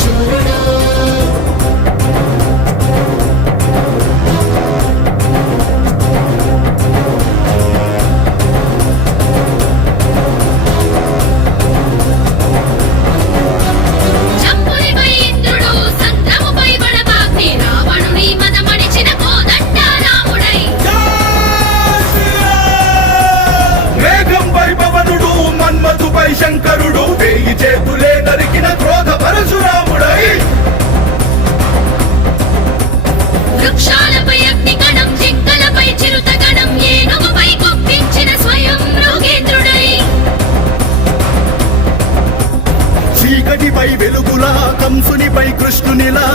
శూరుడు. జంబులిపై ఇంద్రుడు, సంద్రముపై బడబాగ్ని, రావణుని మదమణిచిన కోదండ రాముడై. మేఘంపై పవనుడు, మన్మధుపై శంకరుడు, వేయి చేతులే నరికిన క్రోధ పరశురాముడై. వృక్షాలపై అగ్నిగణం, జింకలపై చిరుతగణం, ఏనుగుపై కొప్పించిన స్వయం మృగేంద్రుడై. చీకటిపై వెలుగులా, కంసునిపై కృష్ణునిలా